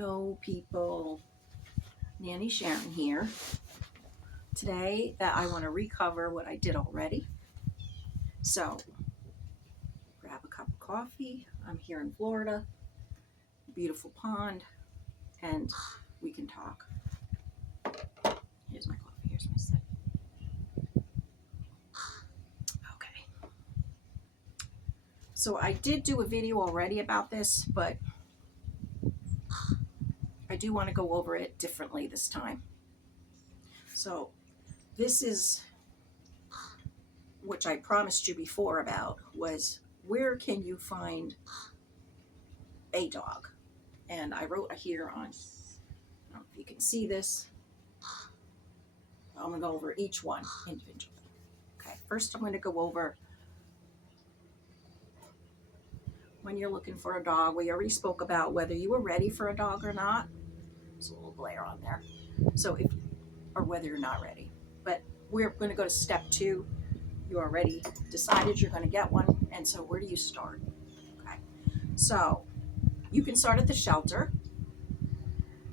Hello people, Nanny Sharon here. Today I want to recover what I did already. So grab a cup of coffee. I'm here in Florida, beautiful pond, and we can talk. Here's my coffee, here's my sip. Okay. So I did do a video already about this, but I do want to go over it differently this time. So this is, which I promised you before about, was where can you find a dog? And I wrote here on, I don't know if you can see this. I'm going to go over each one individually. Okay, first I'm going to go over when you're looking for a dog. We already spoke about whether you were ready for a dog or not. There's a little glare on there. So or whether you're not ready. But we're going to go to step 2. You already decided you're going to get one. And so where do you start? Okay, so you can start at the shelter.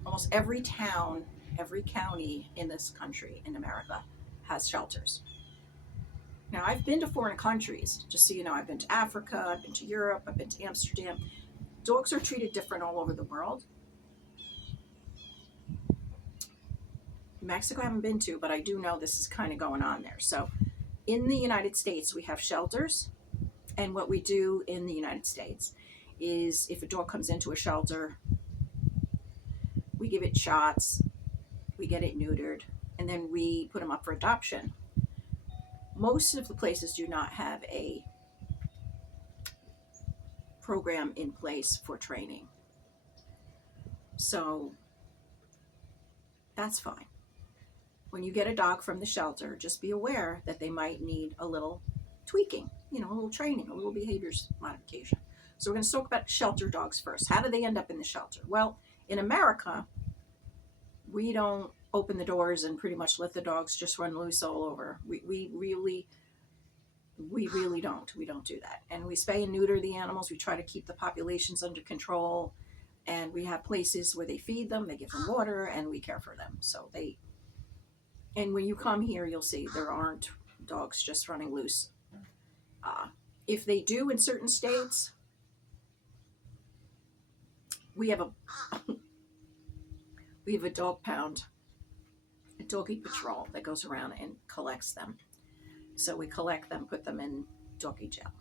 Almost every town, every county in this country, in America, has shelters. Now, I've been to foreign countries, just so you know. I've been to Africa, I've been to Europe, I've been to Amsterdam. Dogs are treated different all over the world. Mexico I haven't been to, but I do know this is kind of going on there. So in the United States, we have shelters. And what we do in the United States is if a dog comes into a shelter, we give it shots, we get it neutered, and then we put them up for adoption. Most of the places do not have a program in place for training. So that's fine. When you get a dog from the shelter, just be aware that they might need a little tweaking, a little training, a little behaviors modification. So we're going to talk about shelter dogs first. How do they end up in the shelter? Well, in America, we don't open the doors and pretty much let the dogs just run loose all over. We really don't. We don't do that. And we spay and neuter the animals. We try to keep the populations under control. And we have places where they feed them, they give them water, and we care for them. And when you come here, you'll see there aren't dogs just running loose. If they do in certain states, we have a dog pound, a doggy patrol that goes around and collects them. So we collect them, put them in doggy jail.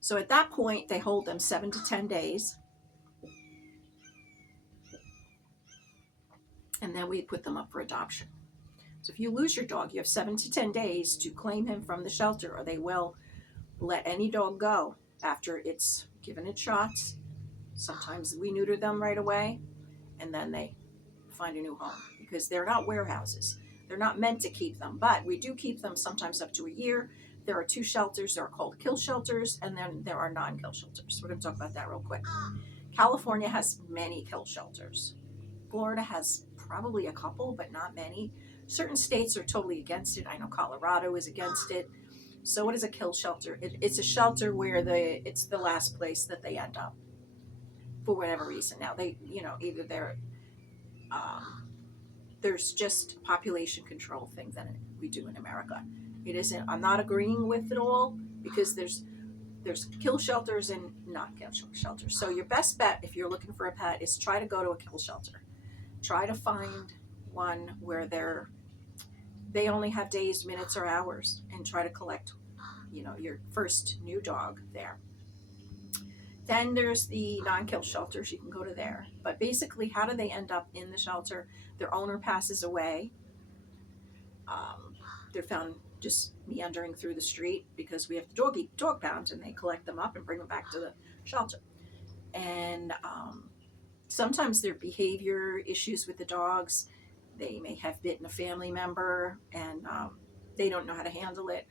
So at that point, they hold them 7 to 10 days. And then we put them up for adoption. So if you lose your dog, you have 7 to 10 days to claim him from the shelter, or they will let any dog go after it's given its shots. Sometimes we neuter them right away, and then they find a new home because they're not warehouses. They're not meant to keep them, but we do keep them sometimes up to a year. There are 2 shelters. There are called kill shelters, and then there are non-kill shelters. We're going to talk about that real quick. California has many kill shelters. Florida has probably a couple, but not many. Certain states are totally against it. I know Colorado is against it. So what is a kill shelter? It's a shelter where it's the last place that they end up for whatever reason. Now they, either there's just population control thing that we do in America. It isn't. I'm not agreeing with it all because there's kill shelters and not kill shelters. So your best bet if you're looking for a pet is try to go to a kill shelter. Try to find one where they only have days, minutes, or hours, and try to collect, your first new dog there. Then there's the non-kill shelters. You can go to there. But basically, how do they end up in the shelter? Their owner passes away. They're found just meandering through the street because we have the dog pound, and they collect them up and bring them back to the shelter. And sometimes there are behavior issues with the dogs. They may have bitten a family member, and they don't know how to handle it.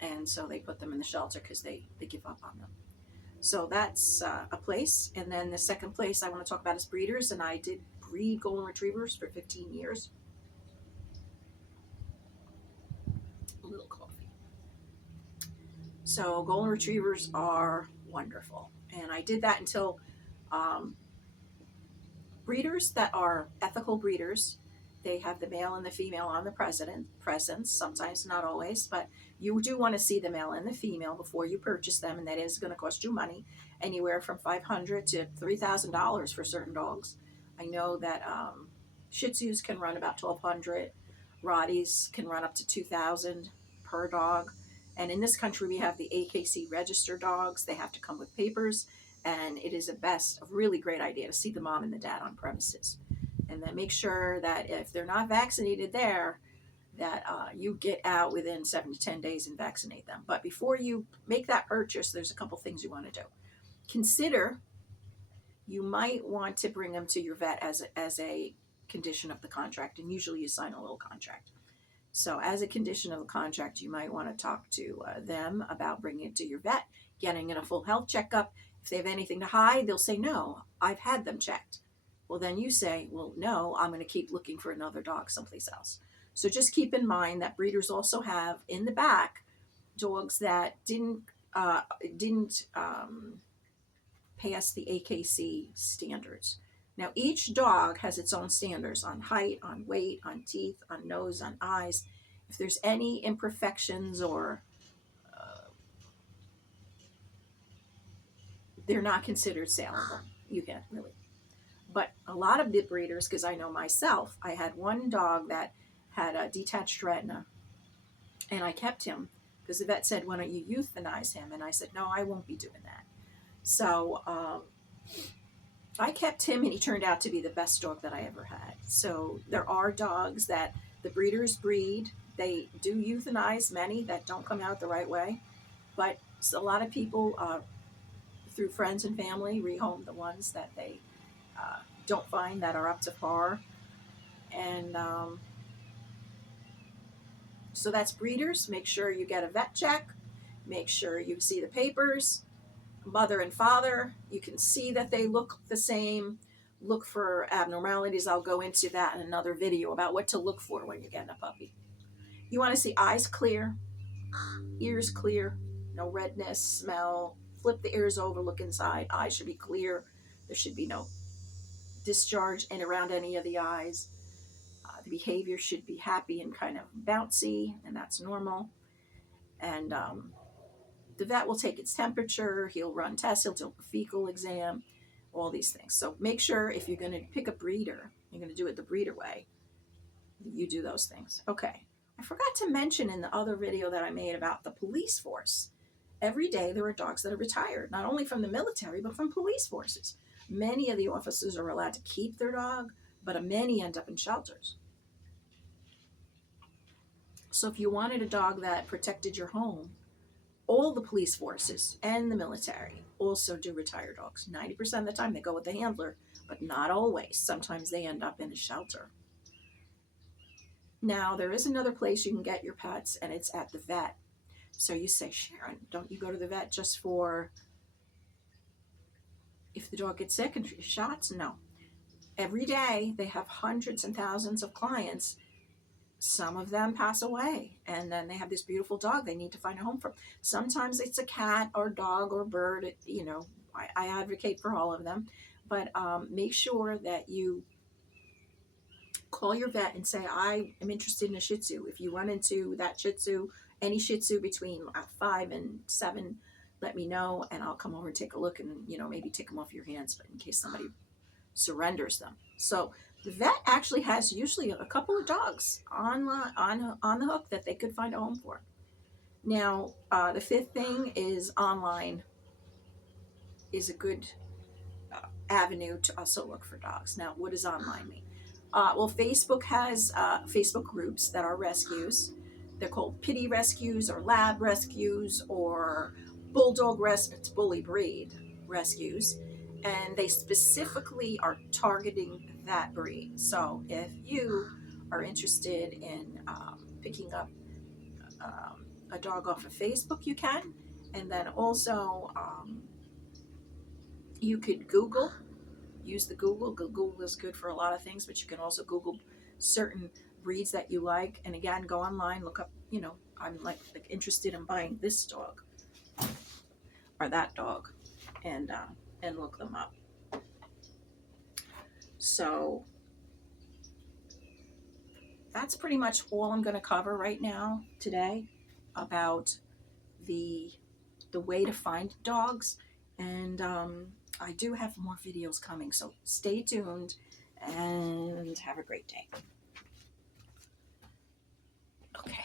And so they put them in the shelter because they give up on them. So that's a place. And then the second place I want to talk about is breeders. And I did breed golden retrievers for 15 years. A little coffee. So golden retrievers are wonderful. And I did that until Um, breeders that are ethical breeders, they have the male and the female on the presence, sometimes not always, but you do want to see the male and the female before you purchase them, and that is going to cost you money, anywhere from $500 to $3,000 for certain dogs. I know that Shih Tzus can run about 1,200, Rotties can run up to 2,000 per dog, and in this country we have the AKC registered dogs. They have to come with papers, and it is a really great idea to see the mom and the dad on premises, and then make sure that if they're not vaccinated there, that you get out within 7 to 10 days and vaccinate them. But before you make that purchase, there's a couple things you want to do. Consider, you might want to bring them to your vet as a condition of the contract, and usually you sign a little contract. So as a condition of the contract, you might want to talk to them about bringing it to your vet, getting in a full health checkup. If they have anything to hide, they'll say, no, I've had them checked. Well, then you say, well, no, I'm going to keep looking for another dog someplace else. So just keep in mind that breeders also have in the back dogs that didn't pass the AKC standards. Now, each dog has its own standards on height, on weight, on teeth, on nose, on eyes. If there's any imperfections or they're not considered saleable, you can't really. But a lot of the breeders, because I know myself, I had one dog that had a detached retina, and I kept him because the vet said, why don't you euthanize him? And I said, no, I won't be doing that. So I kept him, and he turned out to be the best dog that I ever had. So there are dogs that the breeders breed. They do euthanize many that don't come out the right way. But a lot of people, through friends and family, rehome the ones that they don't find that are up to par. And so that's breeders. Make sure you get a vet check. Make sure you see the papers. Mother and father, you can see that they look the same. Look for abnormalities. I'll go into that in another video about what to look for when you're getting a puppy. You want to see eyes clear, ears clear, no redness, smell. Flip the ears over, look inside. Eyes should be clear. There should be no discharge in around any of the eyes. The behavior should be happy and kind of bouncy, and that's normal. And the vet will take its temperature. He'll run tests. He'll do a fecal exam, all these things. So make sure if you're going to pick a breeder, you're going to do it the breeder way, you do those things. Okay. I forgot to mention in the other video that I made about the police force. Every day there are dogs that are retired, not only from the military, but from police forces. Many of the officers are allowed to keep their dog, but many end up in shelters. So if you wanted a dog that protected your home, all the police forces and the military also do retire dogs. 90% of the time they go with the handler, but not always. Sometimes they end up in a shelter. Now, there is another place you can get your pets, and it's at the vet. So you say, Sharon, don't you go to the vet just for if the dog gets sick and shots? No. Every day they have hundreds and thousands of clients. Some of them pass away, and then they have this beautiful dog they need to find a home for. Sometimes it's a cat or dog or bird. You know, I advocate for all of them, but make sure that you call your vet and say, I am interested in a Shih Tzu. If you run into that Shih Tzu, any Shih Tzu between 5 and 7, let me know, and I'll come over and take a look and, you know, maybe take them off your hands, but in case somebody surrenders them. So the vet actually has usually a couple of dogs on the hook that they could find a home for. Now, the fifth thing is online is a good avenue to also look for dogs. Now, what does online mean? Well, Facebook has Facebook groups that are rescues. They're called pity rescues or lab rescues or bulldog rescues, bully breed rescues. And they specifically are targeting that breed. So if you are interested in picking up a dog off of Facebook, you can. And then also you could use the Google. Google is good for a lot of things, but you can also Google certain breeds that you like. And again, go online, look up, you know, I'm like interested in buying this dog or that dog, and look them up. So that's pretty much all I'm going to cover right now today about the way to find dogs. And I do have more videos coming, so stay tuned and have a great day. Okay.